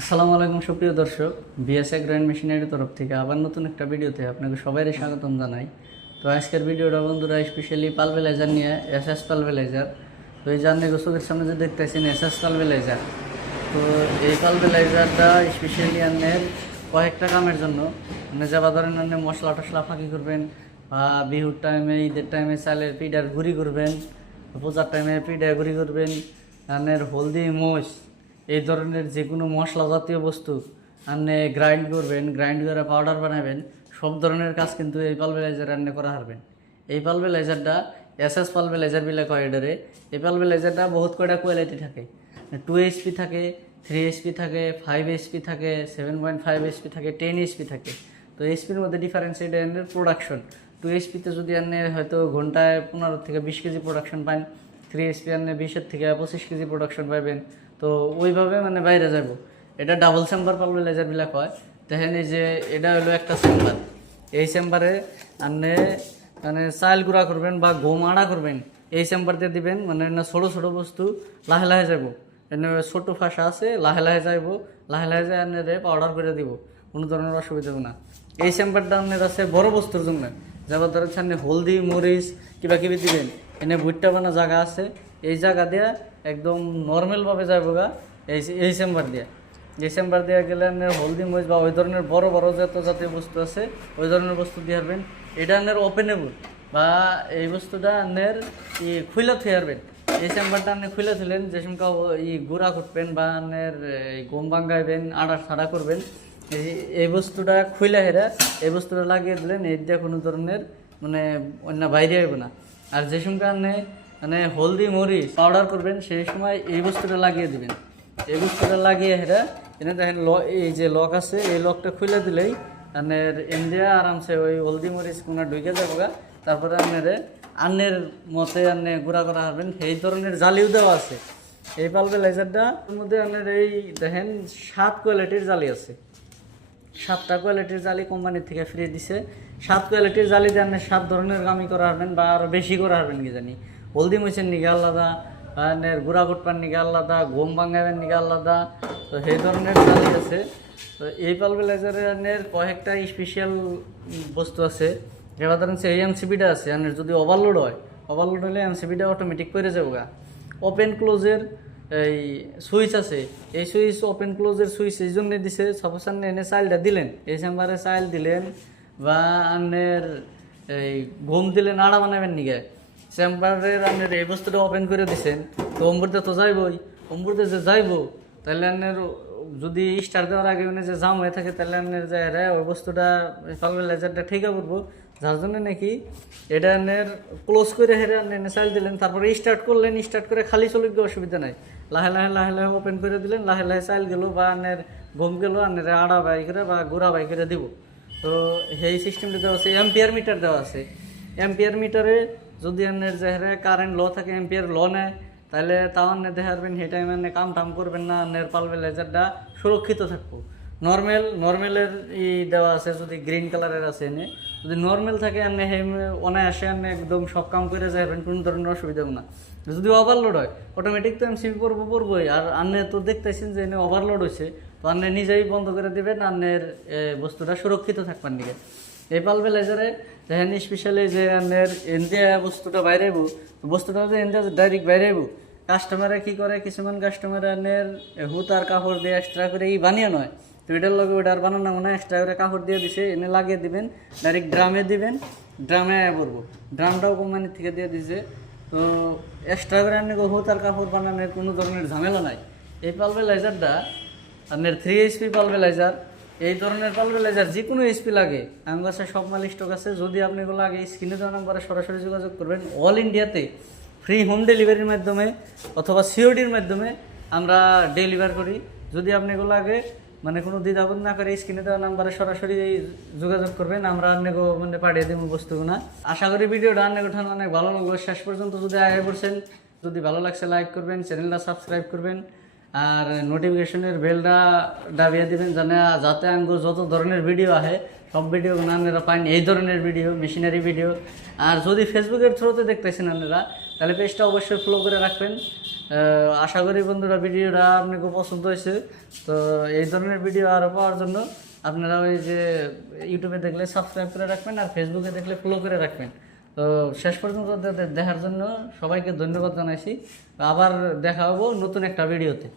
আসসালামু আলাইকুম, সুপ্রিয় দর্শক। বিএসএ গ্র্যান্ড মেশিনারির তরফ থেকে আবার নতুন একটা ভিডিওতে আপনাকে সবাইকে স্বাগতম জানাই। তো আজকের ভিডিওটা বন্ধুরা স্পেশালি পালভেলাইজার নিয়ে এস এস পালভেলাইজার তো এই জার্নি গোসকের সামনে যে দেখতেছেন এস এস পালভেলাইজার তো এই পালভেলাইজারটা স্পেশালি আনের কয়েকটা কামের জন্য। মানে যাবা ধরেন আপনি মশলা টশলা ফাঁকি করবেন, বা বিহুর টাইমে ঈদের টাইমে চালের পিঠার ঘুরি করবেন পূজার টাইমে পিঠা ঘুরি করবেন, আনের হলদি মোষ এই ধরনের যে কোনো মশলা জাতীয় বস্তু আপনি গ্রাইন্ড করবেন গ্রাইন্ড করে পাউডার বানাবেন, সব ধরনের কাজ কিন্তু এই পালভেলাইজার রান্না করা হারবেন এই পালভেলাইজারটা এস এস পালভেলাইজার বিলে কয় এটারে। এই পালভেলাইজারটা বহুত কয়টা কোয়ালিটি থাকে? টু এইচপি থাকে থ্রি এইচপি থাকে ফাইভ এইচপি থাকে সেভেন পয়েন্ট ফাইভ এইচপি থাকে টেন এইচপি থাকে। তো এইচপির মধ্যে ডিফারেন্স এটা এনের প্রোডাকশন টু এইচপিতে যদি আপনি হয়তো ঘন্টায় পনেরো থেকে বিশ কেজি প্রোডাকশন পান থ্রি এইচপি আপনি বিশের থেকে পঁচিশ কেজি প্রোডাকশন পাবেন তো ওইভাবে মানে বাইরে যাব। এটা ডাবল চেম্বার পালভেলাইজার বিলাক হয়। দেখেন এই যে এটা হলো একটা চেম্বার এই চেম্বারে আপনি মানে চাল গুঁড়া করবেন বা গম আড়া করবেন, এই চেম্বার দিয়ে দিবেন। মানে না ছোটো ছোটো বস্তু, লাহে লাহে যাব এনে ছোট ফাঁসা আছে, লাহে লাহে যাইব। লাহে লাহে যায় আনে পাউডার করে দিব। কোনো ধরনের অসুবিধা না। এই চেম্বারটা আপনার আছে বড় বস্তুর জন্য। যাবার ধরেন আপনি হলদি, মরিচ, কিবা কিবি দিবেন। এনে ভুট্টা বানা জায়গা আছে। এই জায়গা দিয়ে একদম নর্মালভাবে যাইব গা, এই এই চেম্বার দিয়ে। এই চেম্বার দিয়ে গেলে আপনার হলদি মরিচ বা ওই ধরনের বড় বড় যত জাতীয় বস্তু আছে, ওই ধরনের বস্তু দিয়ে হারবেন এটা আপনার ওপেনেবল বা এই বস্তুটা আপনার ই খুলে থুয়ে হারবেন এই চেম্বারটা আপনি খুলে তুলেন যে সময় ই গুঁড়া করবেন বা আপনার এই গম বাঙ্গাইবেন আড়া সাড়া করবেন, এই এই বস্তুটা খুলে হেরা এই বস্তুটা লাগিয়ে দিলেন, এই দিয়ে কোনো ধরনের মানে অন্য বাইরে আইব না। আর যে সময় আপনি মানে হলদি মরিচ পাউডার করবেন, সেই সময় এই বস্তুটা লাগিয়ে দিবেন। এই বস্তুটা লাগিয়ে হেরা এনে দেখেন ল, এই যে লক আছে, এই লকটা খুলে দিলেই আপনার ইন্ডিয়া আরামসে ওই হলদি মরিচ কোনো ঢুকে যাব তারপরে আপনার আন্নের মতে আন্নে গুঁড়া করা হবেন সেই ধরনের জালিও দেওয়া আছে। এই পালভেলাইজারটা এর মধ্যে আপনার এই দেখেন সাত কোয়ালিটির জালি আছে। সাতটা কোয়ালিটির জালি কোম্পানির থেকে ফ্রি দিছে। সাত কোয়ালিটির জালি দিয়ে আপনি সাত ধরনের গামি করা হবেন বা আরও বেশি করা হবেন কি জানি। হলদি মরিচের নিগে আলাদা গুঁড়া কুটপার নিগে আলাদা গম বাঙ্গাবের নিগে আলাদা, তো সেই ধরনের জালি আছে। তো এই পালভেলাইজারের কয়েকটা স্পেশাল বস্তু আছে। যেটা ধরেন এই এমসিবিটা আছে আর যদি ওভারলোড হয় ওভারলোড হলে এমসিবিটা অটোমেটিক করে যাব গা। ওপেন ক্লোজের এই সুইচ আছে, এই সুইচ ওপেন ক্লোজের সুইচ এই জন্য দিছে সাপোজ আপনি এনে চাইলটা দিলেন, এই চেম্বারে চাইল দিলেন, বা আপনার এই ঘুম দিলেন, আড়া বানাবেন নিগে। চেম্বারের আপনার এই বস্তুটা ওপেন করে দিছেন, তো অম্বুরতে তো যাইবই অম্বুরতে যে যাইবো, তাহলে আপনার যদি স্টার দেওয়ার আগে উনি যে জাম হয়ে থাকে, তাহলে আপনার যে রে, ওই বস্তুটা ফার্টিলাইজারটা ঠিক পড়ব। যার জন্য নাকি এটা আপনার ক্লোজ করে হেরে আপনি চাইল দিলেন, তারপরে স্টার্ট করলেন স্টার্ট করে খালি চলে গিয়ে অসুবিধা নাই। লাহে লাহে লাহে লাহে ওপেন করে দিলেন, লাহে লাহে চাইল গেলো বা আপনার গম গেল, আপনার আড়া বাই করে বা গুড়া বাই করে দিব। তো সেই সিস্টেমটা দেওয়া আছে এম্পিয়ার মিটার দেওয়া আছে। এম্পিয়ার মিটারে যদি আপনার যে কারেন্ট ল থাকে এম্পিয়ার ল নেয়, তাহলে তাও আপনি দেখা পারবেন সেই টাইমে আপনি কাম টাম করবেন না আপনার পালভেলাইজারটা সুরক্ষিত থাকব। নর্মাল নর্মালের ই দেওয়া আছে, যদি গ্রিন কালারের আছে এনে। যদি নর্মাল থাকে আপনি সেই অনায়াসে আপনি একদম সব কাম করে যাবেন কোনো ধরনের অসুবিধা হবে না। যদি ওভারলোড হয় অটোমেটিক তো এমসিবি পড়ব, পড়বোই। আর আপনি তো দেখতেছেন যে এনে ওভারলোড হয়েছে তো আপনি নিজেই বন্ধ করে দেবেন আপনার বস্তুটা সুরক্ষিত থাকবার দিকে এই পালভেলাইজারে দেখেন স্পেশালি যে আপনার ইন্ডিয়া বস্তুটা বাইরে আইবো, তো বস্তুটা যে ইন্ডিয়া ডাইরেক্ট বাইরে আইবো কাস্টমারে কি করে? কিছুমান কাস্টমার আনের হুতার কাপড় দিয়ে এক্সট্রা করে ই বানিয়ে নয়। তো এটার লগে ওটার বানানো মানে এক্সট্রা করে কাপড় দিয়ে দিছে এনে লাগিয়ে দিবেন ডাইরেক্ট ড্রামে দিবেন ড্রামে আয়া পড়ব। ড্রামটাও কোম্পানি থেকে দিয়ে দিছে। তো এক্সট্রা করে আপনি হুতার কাপড় বানানোর কোনো ধরনের ঝামেলা নাই। এই পালভেলাইজারটা আপনার থ্রি এইচপি পালভেলাইজার এই ধরনের পালভেলাইজার যে কোনো এসপি লাগে। কাছে সব মাল স্টক আছে। যদি আপনি এগুলো আগে স্ক্রিনে দেওয়া নাম্বারে সরাসরি যোগাযোগ করবেন অল ইন্ডিয়াতে ফ্রি হোম ডেলিভারির মাধ্যমে অথবা সিওডির মাধ্যমে আমরা ডেলিভার করি। যদি আপনি এগুলো আগে মানে কোনো দ্বিধাবোধ না করে স্ক্রিনে দেওয়া নাম্বারে সরাসরি যোগাযোগ করবেন, আমরা আপনাকে মানে পাঠিয়ে দেবো বস্তুগুলো। আশা করি ভিডিওটা আপনাকে ওঠানো অনেক ভালো লাগল। শেষ পর্যন্ত যদি আগে করছেন, যদি ভালো লাগছে লাইক করবেন চ্যানেলটা সাবস্ক্রাইব করবেন। আর নোটিফিকেশনের বেলটা দাবিয়ে দিবেন জানে যাতে আঙ্গ যত ধরনের ভিডিও আহে, সব ভিডিও আপনারা পাইন এই ধরনের ভিডিও মেশিনারি ভিডিও আর যদি ফেসবুকের থ্রুতে দেখতেছেন আপনারা, তাহলে পেজটা অবশ্যই ফলো করে রাখবেন। আশা করি বন্ধুরা ভিডিওটা আপনাকে পছন্দ হয়েছে। তো এই ধরনের ভিডিও আরও পাওয়ার জন্য আপনারা ওই যে ইউটিউবে দেখলে সাবস্ক্রাইব করে রাখবেন আর ফেসবুকে দেখলে ফলো করে রাখবেন। তো শেষ পর্যন্ত দেখার জন্য সবাইকে ধন্যবাদ জানাইছি। আবার দেখা হব নতুন একটা ভিডিওতে